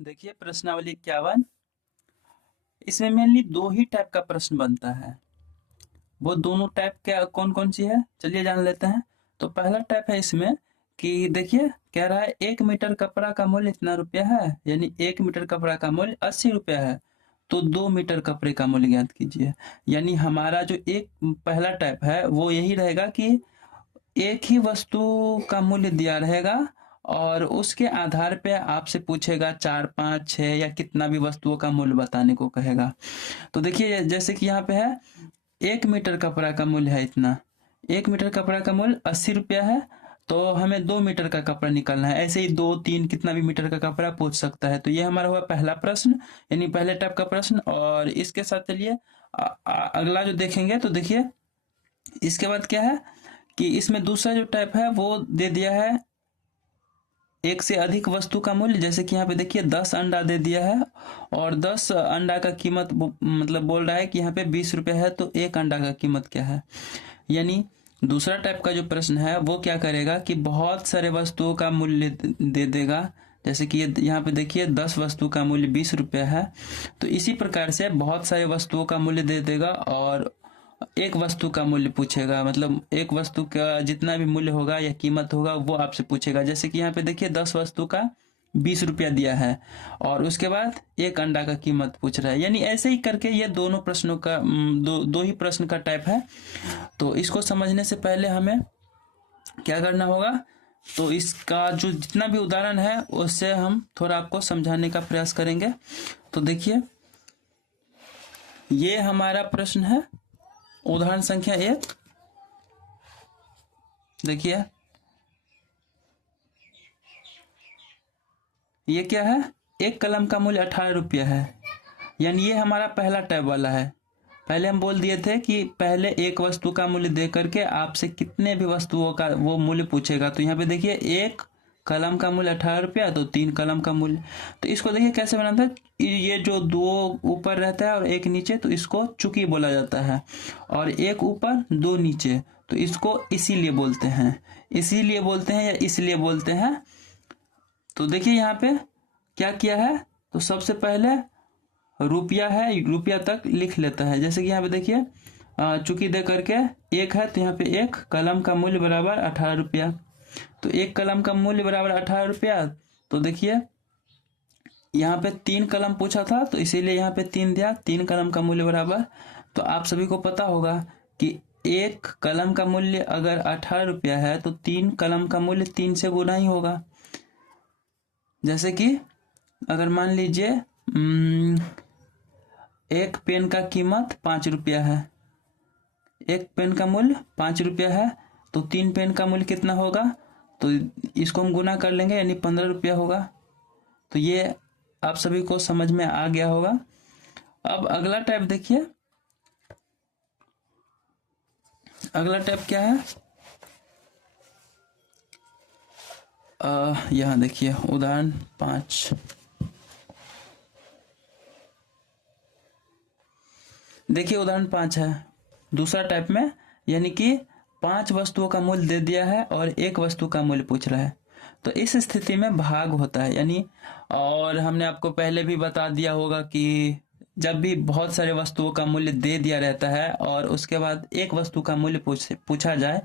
देखिए प्रश्नावली 51। इसमें मेनली दो ही टाइप का प्रश्न बनता है। वो दोनों टाइप क्या कौन कौन सी है, चलिए जान लेते हैं। तो पहला टाइप है इसमें कि देखिए कह रहा है 1 मीटर कपड़ा का मूल्य इतना रुपया है, यानी 1 मीटर कपड़ा का मूल्य 80 रुपया है। तो 2 मीटर कपड़े का मूल्य ज्ञात कीजिए। यानी हमारा जो एक पहला टाइप है वो यही रहेगा कि एक ही वस्तु का मूल्य दिया रहेगा और उसके आधार पे आपसे पूछेगा 4 5 6 या कितना भी वस्तुओं का मूल्य बताने को कहेगा। तो देखिए जैसे कि यहाँ पे है 1 मीटर कपड़ा का मूल्य है इतना। 1 मीटर कपड़ा का मूल्य 80 रुपया है। तो हमें 2 मीटर का कपड़ा निकालना है। ऐसे ही 2 3 कितना भी मीटर का कपड़ा पूछ सकता है। तो ये हमारा हुआ पहला प्रश्न, यानी पहले टाइप का प्रश्न। और इसके साथ चलिए अगला जो देखेंगे तो देखिए इसके बाद क्या है कि इसमें दूसरा जो टाइप है वो दे दिया है एक से अधिक वस्तु का मूल्य। जैसे कि यहाँ पे देखिए 10 अंडा दे दिया है और 10 अंडा का कीमत मतलब बोल रहा है कि यहाँ पे 20 रुपया है। तो एक अंडा का कीमत क्या है। यानी दूसरा टाइप का जो प्रश्न है वो क्या करेगा कि बहुत सारे वस्तुओं का मूल्य दे देगा। जैसे कि ये यहाँ पे देखिए 10 वस्तु का मूल्य 20 रुपया है। तो इसी प्रकार से बहुत सारे वस्तुओं का मूल्य दे देगा और एक वस्तु का मूल्य पूछेगा। मतलब एक वस्तु का जितना भी मूल्य होगा या कीमत होगा वो आपसे पूछेगा। जैसे कि यहाँ पे देखिए 10 वस्तु का 20 रुपया दिया है और उसके बाद एक अंडा का कीमत पूछ रहा है। यानी ऐसे ही करके ये दोनों प्रश्नों का दो ही प्रश्न का टाइप है। तो इसको समझने से पहले हमें क्या करना होगा, तो इसका जो जितना भी उदाहरण है उससे हम थोड़ा आपको समझाने का प्रयास करेंगे। तो देखिए ये हमारा प्रश्न है उदाहरण संख्या 1। देखिए ये क्या है, एक कलम का मूल्य 18 रुपया है। यानी ये हमारा पहला टैब वाला है। पहले हम बोल दिए थे कि पहले एक वस्तु का मूल्य दे करके आपसे कितने भी वस्तुओं का वो मूल्य पूछेगा। तो यहाँ पे देखिए एक कलम का मूल्य 18 रुपया, तो 3 कलम का मूल्य। तो इसको देखिए कैसे बनाता है। ये जो दो ऊपर रहता है और एक नीचे, तो इसको चुकी बोला जाता है। और एक ऊपर दो नीचे, तो इसको इसीलिए बोलते हैं। इसीलिए बोलते हैं या इसलिए बोलते हैं। तो देखिए यहाँ पे क्या किया है, तो सबसे पहले रुपया है, रुपया तक लिख लेता है। जैसे कि यहाँ पे देखिए चुकी दे करके एक है, तो यहाँ पे एक कलम का मूल्य बराबर 18 रुपया। तो एक कलम का मूल्य बराबर 18 रुपया। तो देखिए यहाँ पे 3 कलम पूछा था, तो इसीलिए यहाँ पे 3 दिया। 3 कलम का मूल्य बराबर, तो आप सभी को पता होगा कि एक कलम का मूल्य अगर 18 रुपया है तो 3 कलम का मूल्य 3 से गुना ही होगा। जैसे कि अगर मान लीजिए एक पेन का कीमत 5 रुपया है, एक पेन का मूल्य 5 रुपया है, तो 3 पेन का मूल्य कितना होगा, तो इसको हम गुना कर लेंगे यानी 15 रुपया होगा। तो ये आप सभी को समझ में आ गया होगा। अब अगला टाइप देखिए, अगला टाइप क्या है। यहाँ देखिए उदाहरण 5। देखिए उदाहरण 5 है दूसरा टाइप में, यानी कि 5 वस्तुओं का मूल्य दे दिया है और एक वस्तु का मूल्य पूछ रहा है। तो इस स्थिति में भाग होता है। यानी और हमने आपको पहले भी बता दिया होगा कि जब भी बहुत सारे वस्तुओं का मूल्य दे दिया रहता है और उसके बाद एक वस्तु का मूल्य पूछा जाए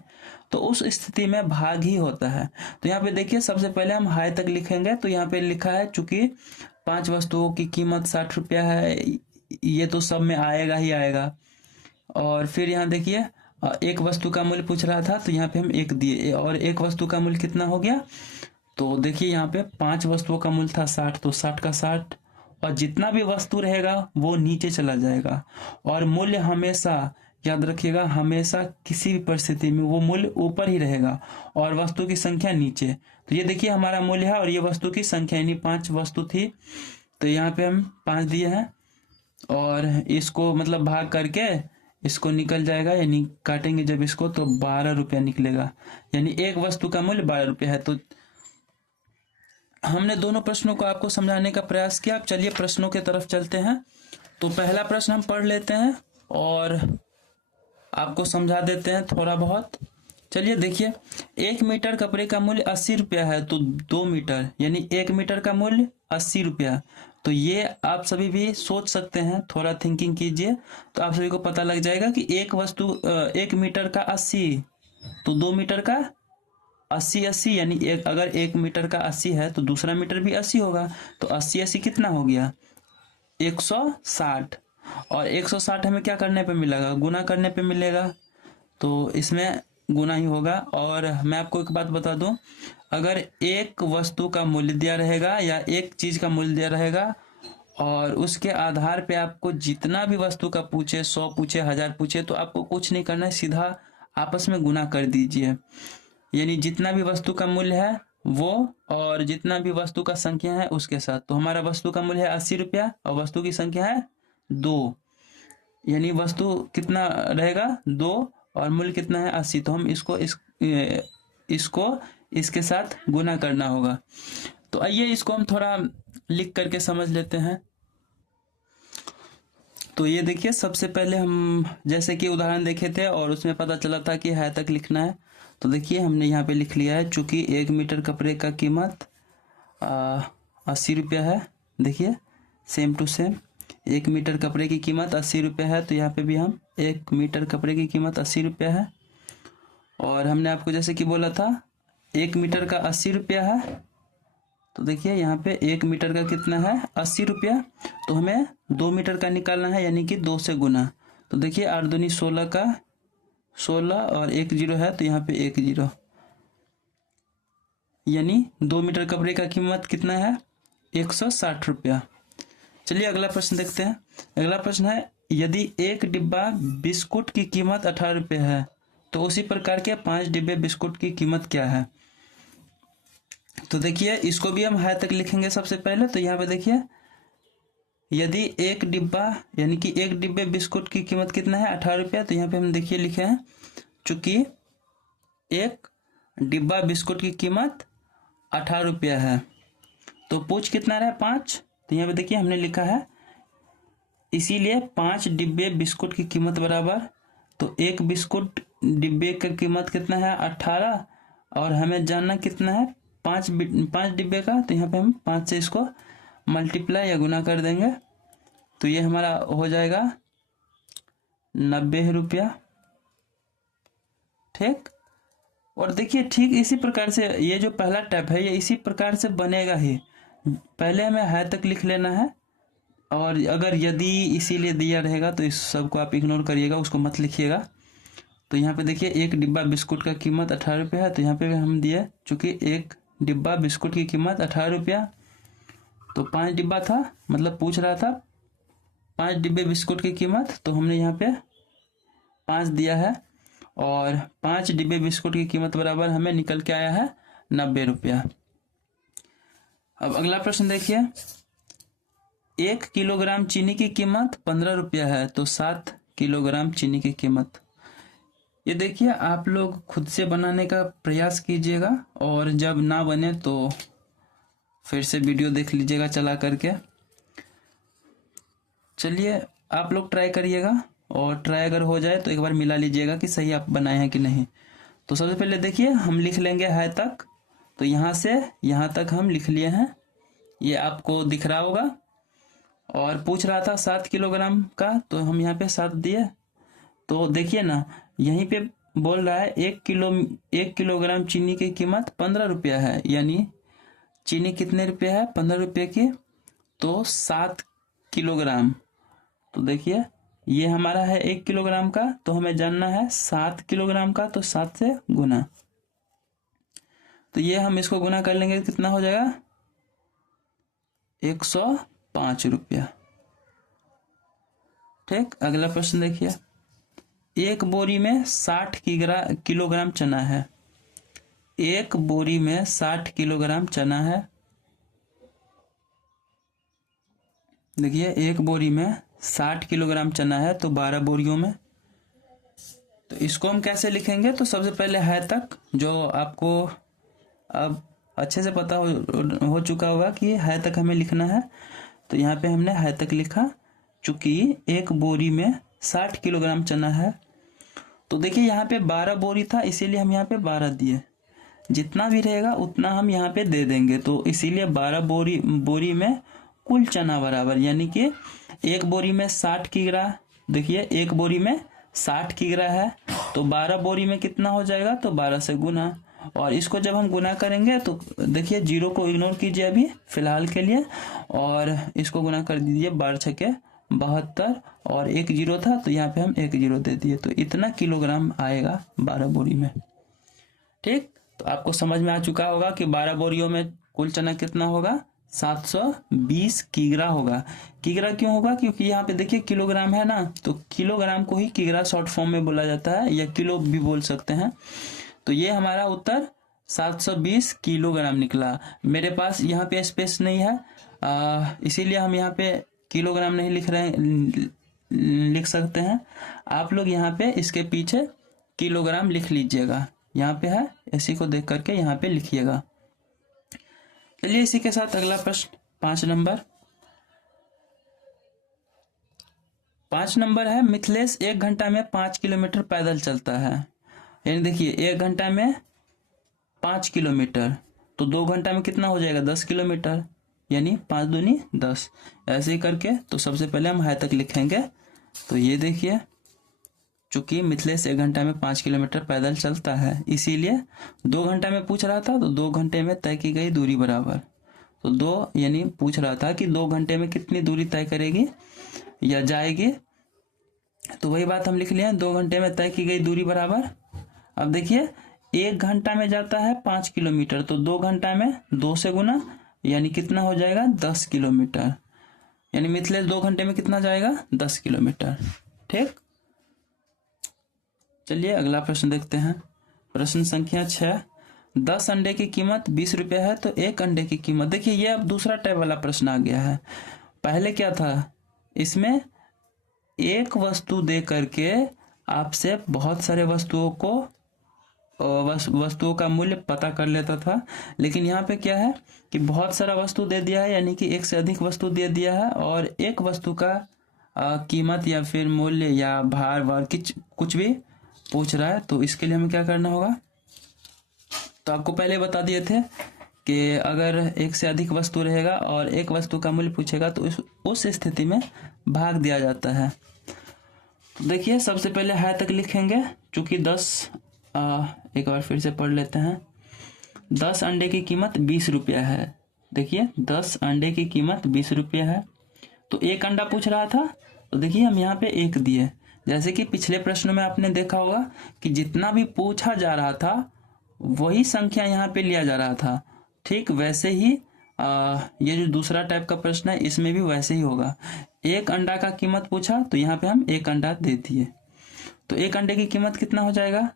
तो उस स्थिति में भाग ही होता है। तो यहाँ पे देखिए सबसे पहले हम हाई तक लिखेंगे। तो यहाँ पे लिखा है चूंकि 5 वस्तुओं की कीमत 60 रुपया है, ये तो सब में आएगा ही आएगा। और फिर यहाँ देखिए एक वस्तु का मूल्य पूछ रहा था, तो यहाँ पे हम एक दिए और एक वस्तु का मूल्य कितना हो गया। तो देखिए यहाँ पे 5 वस्तुओं का मूल्य था 60, तो 60 का 60 और जितना भी वस्तु रहेगा वो नीचे चला जाएगा। और मूल्य हमेशा याद रखिएगा, हमेशा किसी भी परिस्थिति में वो मूल्य ऊपर ही रहेगा और वस्तु की संख्या नीचे। तो ये देखिए हमारा मूल्य है और ये वस्तु की संख्या, यानी 5 वस्तु थी, तो यहाँ पे हम 5 दिए हैं और इसको मतलब भाग करके इसको निकल जाएगा, यानी काटेंगे जब इसको तो 12 रुपया निकलेगा। यानी एक वस्तु का मूल्य 12 रुपया है। तो हमने दोनों प्रश्नों को आपको समझाने का प्रयास किया। अब चलिए प्रश्नों की तरफ चलते हैं। तो पहला प्रश्न हम पढ़ लेते हैं और आपको समझा देते हैं थोड़ा बहुत। चलिए देखिए 1 मीटर कपड़े का मूल्य 80 रुपया है, तो 2 मीटर यानी 1 मीटर का मूल्य 80 रुपया। तो ये आप सभी भी सोच सकते हैं, थोड़ा थिंकिंग कीजिए तो आप सभी को पता लग जाएगा कि एक वस्तु 1 मीटर का 80, तो 2 मीटर का 80 यानी एक, अगर 1 मीटर का 80 है तो दूसरा मीटर भी 80 होगा। तो 80 कितना हो गया? 160। और 160 हमें क्या करने पे मिलेगा? गुना करने पे मिलेगा। तो इसमें गुना ही होगा। और मैं आपको एक बात बता दूं, अगर एक वस्तु का मूल्य दिया रहेगा या एक चीज का मूल्य दिया रहेगा और उसके आधार पे आपको जितना भी वस्तु का पूछे, 100 पूछे, 1000 पूछे, तो आपको कुछ नहीं करना है, सीधा आपस में गुना कर दीजिए। यानी जितना भी वस्तु का मूल्य है वो और जितना भी वस्तु का संख्या है उसके साथ। तो हमारा वस्तु का मूल्य है 80 रुपया और वस्तु की संख्या है 2, यानी वस्तु कितना रहेगा? 2 और मूल्य कितना है? 80। तो हम इसको इसके साथ गुना करना होगा। तो आइए इसको हम थोड़ा लिख करके समझ लेते हैं। तो ये देखिए, सबसे पहले हम जैसे कि उदाहरण देखे थे और उसमें पता चला था कि है तक लिखना है। तो देखिए हमने यहाँ पे लिख लिया है, चूंकि 1 मीटर कपड़े का कीमत 80 रुपया है। देखिए सेम टू सेम, 1 मीटर कपड़े की कीमत 80 रुपया है, तो यहाँ पे भी हम 1 मीटर कपड़े की कीमत 80 रुपया है। और हमने आपको जैसे कि बोला था 1 मीटर का 80 रुपया है, तो देखिए यहाँ पे 1 मीटर का कितना है? 80 रुपया। तो हमें 2 मीटर का निकालना है, यानी कि 2 से गुना। तो देखिए 8 दूनी 16 का 16 और 1 जीरो है, तो यहाँ पे 1 जीरो, यानी 2 मीटर कपड़े का कीमत कितना है? 160 रुपया। चलिए अगला प्रश्न देखते हैं। अगला प्रश्न है, यदि एक डिब्बा बिस्कुट की कीमत 18 रुपये है तो उसी प्रकार के 5 डिब्बे बिस्कुट की कीमत क्या है? तो देखिए इसको भी हम है तक लिखेंगे सबसे पहले। तो यहाँ पे देखिए, यदि एक डिब्बा यानी कि एक डिब्बे बिस्कुट की कीमत कितना है? 18 रुपया। तो यहाँ पे हम देखिए लिखे हैं, चूंकि एक डिब्बा बिस्कुट की कीमत 18 रुपया है तो पूछ कितना रहा? 5। तो यहाँ पे देखिए हमने लिखा है, इसीलिए 5 डिब्बे बिस्कुट की कीमत बराबर, तो एक बिस्कुट डिब्बे का कीमत कितना है? 18। और हमें जानना कितना है? 5 डिब्बे का। तो यहाँ पे हम 5 से इसको मल्टीप्लाई या गुना कर देंगे, तो ये हमारा हो जाएगा 90 रुपया। ठीक। और देखिए ठीक इसी प्रकार से ये जो पहला टैप है ये इसी प्रकार से बनेगा ही। पहले हमें है तक लिख लेना है, और अगर यदि इसीलिए दिया रहेगा तो इस सब को आप इग्नोर करिएगा, उसको मत लिखिएगा। तो यहाँ पे देखिए एक डिब्बा बिस्कुट का कीमत 18 रुपया है, तो यहाँ पे हम दिए, चूंकि एक डिब्बा बिस्कुट की कीमत 18 रुपया, तो 5 डिब्बा था, मतलब पूछ रहा था 5 डिब्बे बिस्कुट की कीमत, तो हमने यहाँ पे 5 दिया है। और 5 डिब्बे बिस्कुट की कीमत बराबर हमें निकल के आया है 90 रुपया। अब अगला प्रश्न देखिए, 1 किलोग्राम चीनी की कीमत 15 रुपया है तो 7 किलोग्राम चीनी की कीमत। ये देखिए आप लोग खुद से बनाने का प्रयास कीजिएगा, और जब ना बने तो फिर से वीडियो देख लीजिएगा चला करके। चलिए आप लोग ट्राई करिएगा, और ट्राई अगर हो जाए तो एक बार मिला लीजिएगा कि सही आप बनाए हैं कि नहीं। तो सबसे पहले देखिए हम लिख लेंगे है तक। तो यहाँ से यहाँ तक हम लिख लिए हैं, ये आपको दिख रहा होगा। और पूछ रहा था 7 किलोग्राम का, तो हम यहाँ पे 7 दिए। तो देखिए ना, यहीं पे बोल रहा है 1 किलोग्राम चीनी की कीमत 15 रुपया है, यानी चीनी कितने रुपये है? 15 रुपये की। तो 7 किलोग्राम, तो देखिए ये हमारा है 1 किलोग्राम का, तो हमें जानना है 7 किलोग्राम का, तो 7 से गुना। तो ये हम इसको गुना कर लेंगे, कितना हो जाएगा? 105 रुपया। ठीक। अगला प्रश्न देखिए, एक बोरी में 60 किलोग्राम चना है। एक बोरी में 60 किलोग्राम चना है। देखिए एक बोरी में 60 किलोग्राम चना है, तो 12 बोरियों में। तो इसको हम कैसे लिखेंगे? तो सबसे पहले है तक, जो आपको अब अच्छे से पता हो चुका होगा कि है तक हमें लिखना है। तो यहाँ पे हमने है तक लिखा, चूंकि एक बोरी में 60 किलोग्राम चना है। तो देखिए यहाँ पे 12 बोरी था, इसीलिए हम यहाँ पे 12 दिए। जितना भी रहेगा उतना हम यहाँ पे दे देंगे। तो इसीलिए 12 बोरी में कुल चना बराबर, यानी कि एक बोरी में 60 किग्रा, देखिए एक बोरी में 60 किग्रा है, तो 12 बोरी में कितना हो जाएगा, तो 12 से गुना। और इसको जब हम गुना करेंगे तो देखिए जीरो को इग्नोर कीजिए अभी फिलहाल के लिए, और इसको गुना कर दीजिए 12 छके 72, और एक जीरो था तो यहाँ पे हम एक जीरो दे दिए, तो इतना किलोग्राम आएगा 12 बोरी में। ठीक, तो आपको समझ में आ चुका होगा कि 12 बोरियों में कुल चना कितना होगा, 720 किग्रा होगा। किग्रा क्यों होगा, क्योंकि यहाँ पे देखिए किलोग्राम है ना, तो किलोग्राम को ही किग्रा शॉर्ट फॉर्म में बोला जाता है, या किलो भी बोल सकते हैं। तो ये हमारा उत्तर 720 किलोग्राम निकला। मेरे पास यहाँ पे स्पेस नहीं है, इसीलिए हम यहाँ पे किलोग्राम नहीं लिख सकते हैं। आप लोग यहाँ पे इसके पीछे किलोग्राम लिख लीजिएगा, यहाँ पे है, इसी को देख करके यहाँ पे लिखिएगा। चलिए इसी के साथ अगला प्रश्न 5 नंबर। 5 नंबर है, मिथिलेश 1 घंटा में 5 किलोमीटर पैदल चलता है। यानी देखिए 1 घंटा में 5 किलोमीटर, तो 2 घंटा में कितना हो जाएगा, 10 किलोमीटर, यानी 5 दूनी 10। ऐसे ही करके तो सबसे पहले हम हाय तक लिखेंगे। तो ये देखिए, चूंकि मिथिलेश 1 घंटा में 5 किलोमीटर पैदल चलता है, इसीलिए 2 घंटा में पूछ रहा था, तो 2 घंटे में तय की गई दूरी बराबर, तो 2 यानी पूछ रहा था कि 2 घंटे में कितनी दूरी तय करेगी या जाएगी, तो वही बात हम लिख लिए, 2 घंटे में तय की गई दूरी बराबर। अब देखिए 1 घंटा में जाता है 5 किलोमीटर, तो 2 घंटा में 2 से गुना, यानी कितना हो जाएगा, 10 किलोमीटर, यानी मिथिलेश 2 घंटे में कितना जाएगा, 10 किलोमीटर। ठीक, चलिए अगला प्रश्न देखते हैं। प्रश्न संख्या 6, 10 अंडे की कीमत 20 रुपया है, तो 1 अंडे की कीमत, देखिए ये अब दूसरा टाइप वाला प्रश्न आ गया है। पहले क्या था, इसमें एक वस्तु दे करके आपसे बहुत सारे वस्तुओं का मूल्य पता कर लेता था, लेकिन यहाँ पे क्या है कि बहुत सारा वस्तु दे दिया है, यानी कि एक से अधिक वस्तु दे दिया है, और एक वस्तु का कीमत या फिर मूल्य या भार वार कुछ भी पूछ रहा है। तो इसके लिए हमें क्या करना होगा, तो आपको पहले बता दिए थे कि अगर एक से अधिक वस्तु रहेगा और एक वस्तु का मूल्य पूछेगा तो उस स्थिति में भाग दिया जाता है। तो देखिए सबसे पहले हाय तक लिखेंगे, चूंकि 10 एक बार फिर से पढ़ लेते हैं। 10 अंडे की कीमत 20 रुपया है। देखिए 10 अंडे की कीमत 20 रुपया है, तो 1 अंडा पूछ रहा था, तो देखिए हम यहाँ पे 1 दिए। जैसे कि पिछले प्रश्न में आपने देखा होगा कि जितना भी पूछा जा रहा था वही संख्या यहाँ पे लिया जा रहा था। ठीक वैसे ही ये जो दूसरा टाइप का प्रश्न है इसमें भी वैसे ही होगा। 1 अंडा का कीमत पूछा तो यहाँ पे हम 1 अंडा दे दिए। तो 1 अंडे की कीमत कितना हो जाएगा,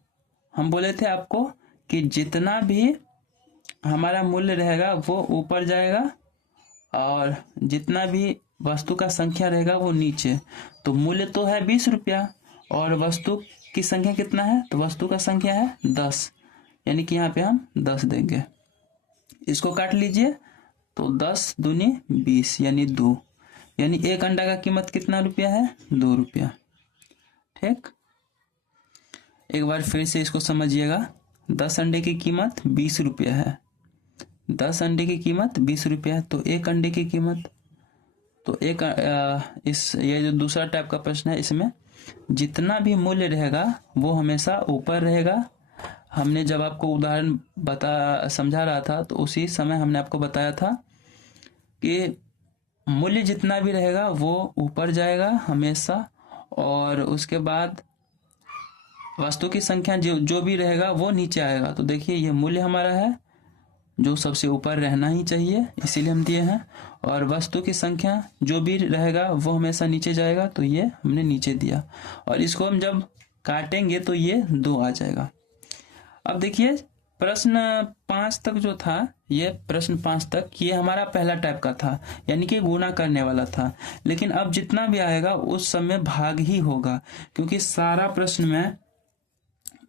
हम बोले थे आपको कि जितना भी हमारा मूल्य रहेगा वो ऊपर जाएगा और जितना भी वस्तु का संख्या रहेगा वो नीचे। तो मूल्य तो है 20 रुपया और वस्तु की संख्या कितना है, तो वस्तु का संख्या है 10, यानी कि यहाँ पे हम 10 देंगे। इसको काट लीजिए, तो 10 दूनी 20 यानी 2, यानी 1 अंडा का कीमत कितना रुपया है, 2 रुपया। ठीक, एक बार फिर से इसको समझिएगा। 10 अंडे की कीमत 20 रुपया है, 10 अंडे की कीमत 20 रुपया है, तो 1 अंडे की कीमत, तो ये जो दूसरा टाइप का प्रश्न है इसमें जितना भी मूल्य रहेगा वो हमेशा ऊपर रहेगा। हमने जब आपको उदाहरण समझा रहा था तो उसी समय हमने आपको बताया था कि मूल्य जितना भी रहेगा वो ऊपर जाएगा हमेशा, और उसके बाद वस्तु की संख्या जो भी रहेगा वो नीचे आएगा। तो देखिए ये मूल्य हमारा है जो सबसे ऊपर रहना ही चाहिए, इसीलिए हम दिए हैं, और वस्तु की संख्या जो भी रहेगा वो हमेशा नीचे जाएगा, तो ये हमने नीचे दिया। और इसको हम जब काटेंगे तो ये 2 आ जाएगा। अब देखिए प्रश्न 5 तक जो था, ये प्रश्न 5 तक ये हमारा पहला टाइप का था, यानी कि गुणा करने वाला था। लेकिन अब जितना भी आएगा उस समय भाग ही होगा, क्योंकि सारा प्रश्न में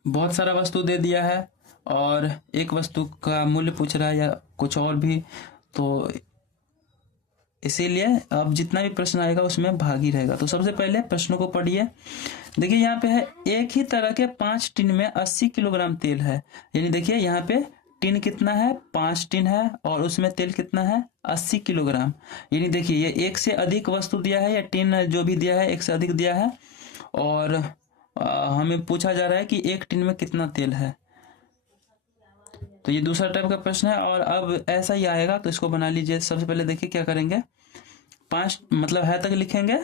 बहुत सारा वस्तु दे दिया है और एक वस्तु का मूल्य पूछ रहा है या कुछ और भी, तो इसीलिए अब जितना भी प्रश्न आएगा उसमें भाग ही रहेगा। तो सबसे पहले प्रश्नों को पढ़िए। देखिए यहाँ पे है, एक ही तरह के 5 टिन में 80 किलोग्राम तेल है। यानी देखिए यहाँ पे टिन कितना है, 5 टिन है, और उसमें तेल कितना है, 80 किलोग्राम। यानी देखिए ये एक से अधिक वस्तु दिया है, या टिन जो भी दिया है एक से अधिक दिया है, और हमें पूछा जा रहा है कि एक टिन में कितना तेल है। तो ये दूसरा टाइप का प्रश्न है। और अब ऐसा ही आएगा, तो इसको बना लीजिए। सबसे पहले देखिए क्या करेंगे, 5 मतलब है तक लिखेंगे।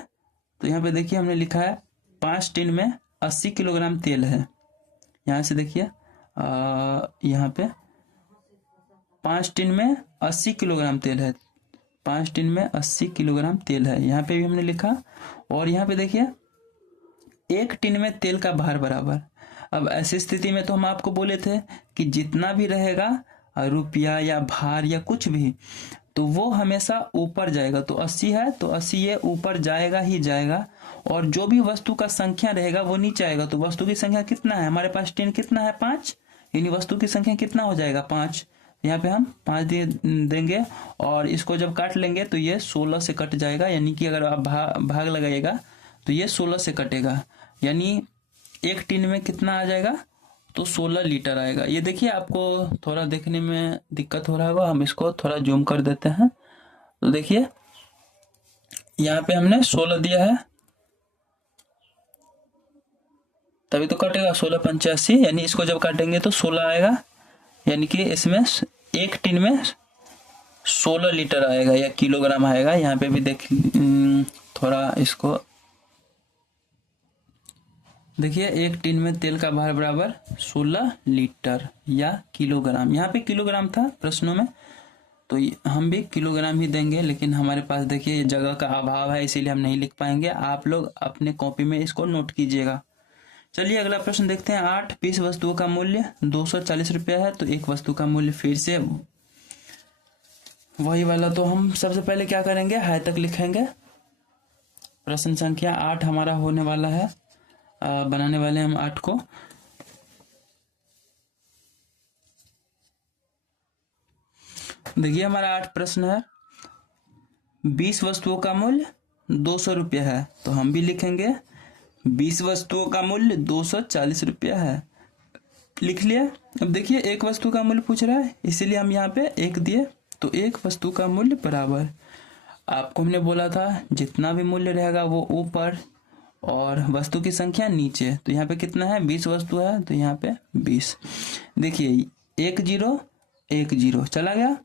तो यहाँ पे देखिए हमने लिखा है 5 टिन में 80 किलोग्राम तेल है। यहाँ से देखिए यहाँ पे 5 टिन में 80 किलोग्राम तेल है, 5 टिन में 80 किलोग्राम तेल है, यहाँ पे भी हमने लिखा। और यहाँ पे देखिए एक टिन में तेल का भार बराबर। अब ऐसी स्थिति में तो हम आपको बोले थे कि जितना भी रहेगा रुपया या भार या कुछ भी, तो वो हमेशा ऊपर जाएगा। तो 80 है तो 80 ये ऊपर जाएगा ही जाएगा, और जो भी वस्तु का संख्या रहेगा वो नीचे आएगा। तो वस्तु की संख्या कितना है, हमारे पास टिन कितना है, 5, यानी वस्तु की संख्या कितना हो जाएगा, 5। यहाँ पे हम 5 देंगे, और इसको जब काट लेंगे तो ये 16 से कट जाएगा। यानी कि अगर आप भाग लगाइएगा तो ये 16 से कटेगा, यानी एक टिन में कितना आ जाएगा, तो 16 लीटर आएगा। ये देखिए आपको थोड़ा देखने में दिक्कत हो रहा होगा, हम इसको थोड़ा जूम कर देते हैं। तो देखिए यहाँ पे हमने 16 दिया है, तभी तो कटेगा 16×85, यानी इसको जब काटेंगे तो 16 आएगा। यानी कि इसमें एक टिन में 16 लीटर आएगा या किलोग्राम आएगा। यहाँ पे भी देख थोड़ा इसको देखिए, एक टिन में तेल का भार बराबर 16 लीटर या किलोग्राम। यहाँ पे किलोग्राम था प्रश्नों में, तो हम भी किलोग्राम ही देंगे, लेकिन हमारे पास देखिए जगह का अभाव है, इसीलिए हम नहीं लिख पाएंगे। आप लोग अपने कॉपी में इसको नोट कीजिएगा। चलिए अगला प्रश्न देखते हैं। 8 पीस वस्तुओं का मूल्य 240 रुपया है, तो एक वस्तु का मूल्य फिर से वही वाला। तो हम सबसे पहले क्या करेंगे, हाय तक लिखेंगे। प्रश्न संख्या 8 हमारा होने वाला है, बनाने वाले हम 8 को। देखिए हमारा 8 प्रश्न है, 20 वस्तुओं का मूल्य 200 रुपया है, तो हम भी लिखेंगे 20 वस्तुओं का मूल्य 240 रुपया है। लिख लिया। अब देखिए एक वस्तु का मूल्य पूछ रहा है, इसीलिए हम यहाँ पे 1 दिए। तो एक वस्तु का मूल्य बराबर, आपको हमने बोला था जितना भी मूल्य रहेगा वो ऊपर और वस्तु की संख्या नीचे। तो यहाँ पे कितना है, 20 वस्तु है, तो यहाँ पे 20। देखिए 1 0 1 0 चला गया,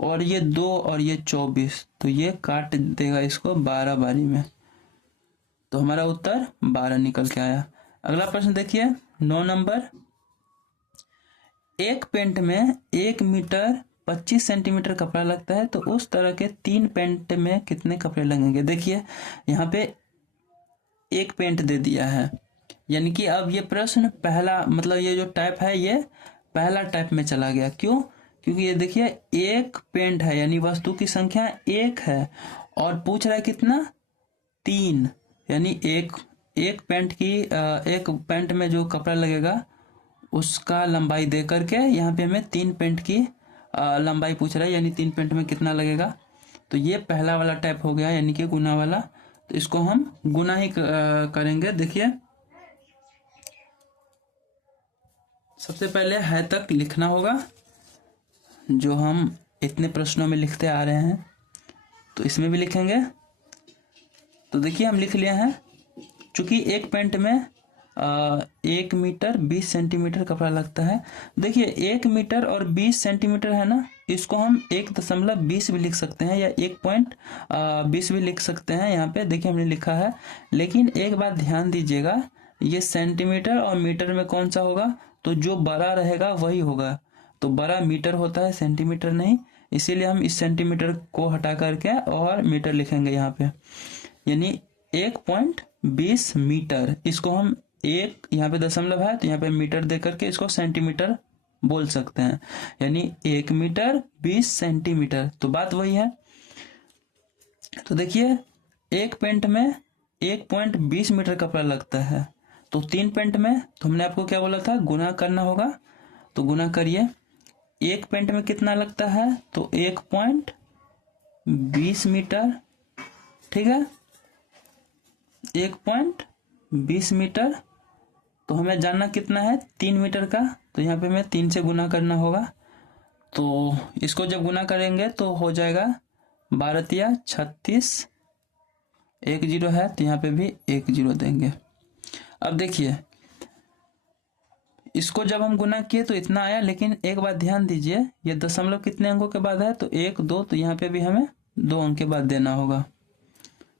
और ये 2 और ये 24, तो ये काट देगा इसको 12 बारी में। तो हमारा उत्तर 12 निकल के आया। अगला प्रश्न देखिए 9 नंबर। एक पेंट में 1 मीटर 25 सेंटीमीटर कपड़ा लगता है, तो उस तरह के 3 पेंट में कितने कपड़े लगेंगे। देखिए यहाँ पे एक पेंट दे दिया है, यानी कि अब ये प्रश्न पहला मतलब ये जो टाइप है ये पहला टाइप में चला गया। क्यों, क्योंकि ये देखिए एक पेंट है, यानी वस्तु की संख्या 1 है, और पूछ रहा है कितना, 3। यानी एक पेंट की एक पेंट में जो कपड़ा लगेगा उसका लंबाई दे करके यहाँ पे हमें 3 पेंट की लंबाई पूछ रहा है, यानी 3 पेंट में कितना लगेगा। तो ये पहला वाला टाइप हो गया, यानी कि गुना वाला। तो इसको हम गुना ही करेंगे। देखिए सबसे पहले है तक लिखना होगा, जो हम इतने प्रश्नों में लिखते आ रहे हैं, तो इसमें भी लिखेंगे। तो देखिए हम लिख लिए हैं, चूंकि एक पेंट में 1 मीटर 20 सेंटीमीटर कपड़ा लगता है। देखिए 1 मीटर और 20 सेंटीमीटर है ना, इसको हम 1.20 भी लिख सकते हैं, या 1.20 भी लिख सकते हैं। यहाँ पे देखिए हमने लिखा है, लेकिन एक बात ध्यान दीजिएगा, ये सेंटीमीटर और मीटर में कौन सा होगा, तो जो बड़ा रहेगा वही होगा। तो बड़ा मीटर होता है, सेंटीमीटर नहीं, इसीलिए हम इस सेंटीमीटर को हटा करके और मीटर लिखेंगे यहाँ पे। यानी 1.20 मीटर, इसको हम एक यहाँ पे दशमलव है तो यहाँ पे मीटर दे करके इसको सेंटीमीटर बोल सकते हैं, यानी 1 मीटर 20 सेंटीमीटर। तो बात वही है। तो देखिए एक पेंट में 1.20 मीटर कपड़ा लगता है, तो 3 पेंट में, तो हमने आपको क्या बोला था, गुना करना होगा। तो गुना करिए, एक पेंट में कितना लगता है, तो 1.20 मीटर, ठीक है, 1.20 मीटर। तो हमें जानना कितना है, 3 मीटर का, तो यहाँ पे हमें 3 से गुना करना होगा। तो इसको जब गुना करेंगे तो हो जाएगा 12×36, 1 जीरो है तो यहाँ पे भी 1 जीरो देंगे। अब देखिए इसको जब हम गुना किए तो इतना आया, लेकिन एक बात ध्यान दीजिए, ये दशमलव कितने अंकों के बाद है, तो 1 2, तो यहाँ पे भी हमें 2 अंक के बाद देना होगा।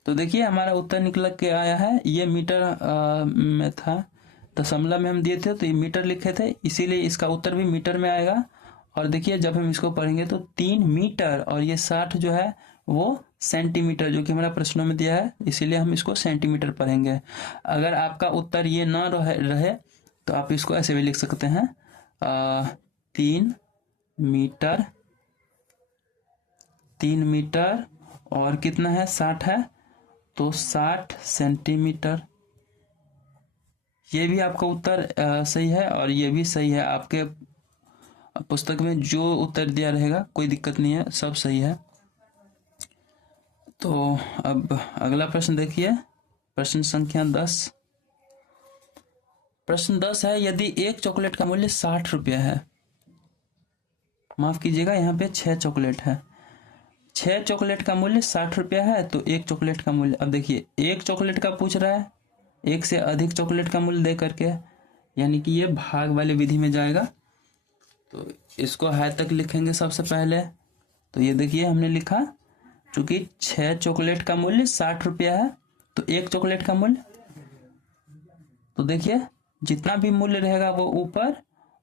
तो देखिए हमारा उत्तर निकल के आया है, ये मीटर में था, दशमलव में हम दिए थे तो ये मीटर लिखे थे, इसीलिए इसका उत्तर भी मीटर में आएगा। और देखिए जब हम इसको पढ़ेंगे तो 3 मीटर और ये 60 जो है वो सेंटीमीटर, जो कि हमारा प्रश्नों में दिया है, इसीलिए हम इसको सेंटीमीटर पढ़ेंगे। अगर आपका उत्तर ये ना रहे तो आप इसको ऐसे भी लिख सकते हैं, 3 मीटर, 3 मीटर और कितना है 60 है तो 60 सेंटीमीटर। ये भी आपका उत्तर सही है और ये भी सही है। आपके पुस्तक में जो उत्तर दिया रहेगा कोई दिक्कत नहीं है, सब सही है। तो अब अगला प्रश्न देखिए, प्रश्न संख्या 10। प्रश्न 10 है, यदि एक चॉकलेट का मूल्य 60 रुपया है, माफ कीजिएगा यहाँ पे 6 चॉकलेट है, 6 चॉकलेट का मूल्य 60 रुपया है तो एक चॉकलेट का मूल्य, अब देखिए एक चॉकलेट का पूछ रहा है, एक से अधिक चॉकलेट का मूल्य दे करके, यानी कि ये भाग वाली विधि में जाएगा। तो इसको हाय तक लिखेंगे सबसे पहले। तो ये देखिए हमने लिखा, चूंकि 6 चॉकलेट का मूल्य 60 रुपया है तो एक चॉकलेट का मूल्य, तो देखिए जितना भी मूल्य रहेगा वो ऊपर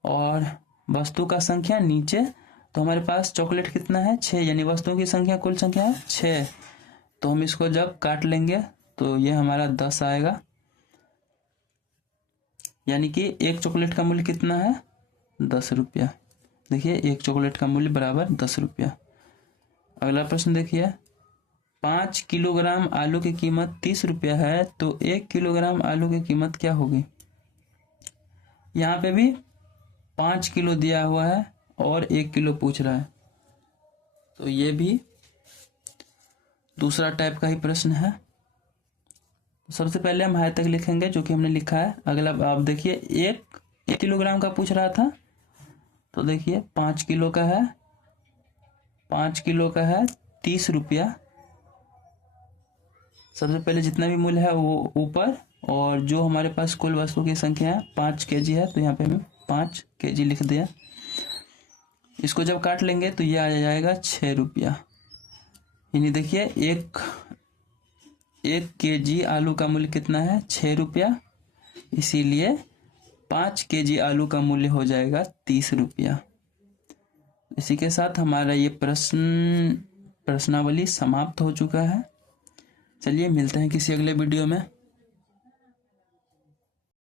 और वस्तु का संख्या नीचे। तो हमारे पास चॉकलेट कितना है 6, यानी वस्तुओं की संख्या कुल संख्या है 6। तो हम इसको जब काट लेंगे तो ये हमारा 10 आएगा, यानी कि एक चॉकलेट का मूल्य कितना है 10 रुपया। देखिए एक चॉकलेट का मूल्य बराबर 10 रुपया। अगला प्रश्न देखिए, 5 किलोग्राम आलू की कीमत 30 रुपया है तो 1 किलोग्राम आलू की कीमत क्या होगी। यहाँ पे भी 5 किलो दिया हुआ है और 1 किलो पूछ रहा है, तो ये भी दूसरा टाइप का ही प्रश्न है। सबसे पहले हम हाय तक लिखेंगे जो कि हमने लिखा है। अगला आप देखिए 1 किलोग्राम का पूछ रहा था, तो देखिए 5 किलो का है, 5 किलो का है 30 रुपया। सबसे पहले जितना भी मूल्य है वो ऊपर, और जो हमारे पास कुल वस्तु की संख्या है 5 केजी है तो यहाँ पे हमें 5 केजी लिख दिया। इसको जब काट लेंगे तो ये आ जाएगा 6 रुपया। यानी देखिए एक केजी आलू का मूल्य कितना है 6 रुपया, इसीलिए 5 केजी आलू का मूल्य हो जाएगा 30 रुपया। इसी के साथ हमारा ये प्रश्नावली समाप्त हो चुका है। चलिए मिलते हैं किसी अगले वीडियो में।